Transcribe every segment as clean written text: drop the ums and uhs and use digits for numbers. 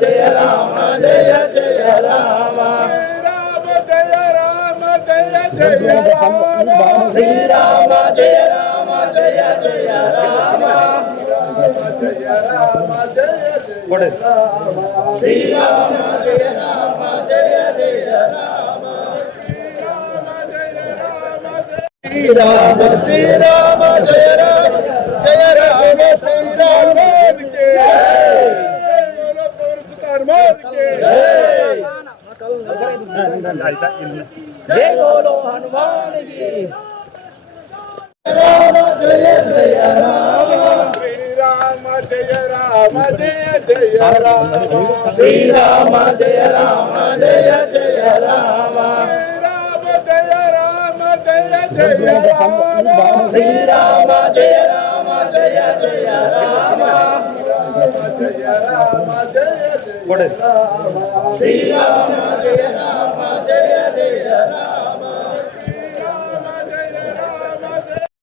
జయ రామ జయ జయ రామ శ్రీరామ జయ రామ జయ జయ రామ శ్రీరామ జయ రామ జయ జయ రామ శ్రీరామ శ్రీరామ జయ రామ జయ రామ శ్రీరామ जय बोलो हनुमान की राम जय जय राम श्रीराम जय राम जय जय राम श्रीराम जय राम जय जय राम श्रीराम जय राम जय जय राम श्रीराम जय राम जय जय राम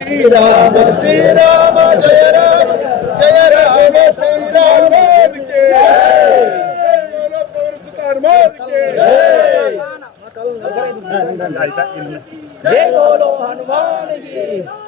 श्रीराम श्रीराम जय राम जय राम श्रीराम जय बोलो हनुमान की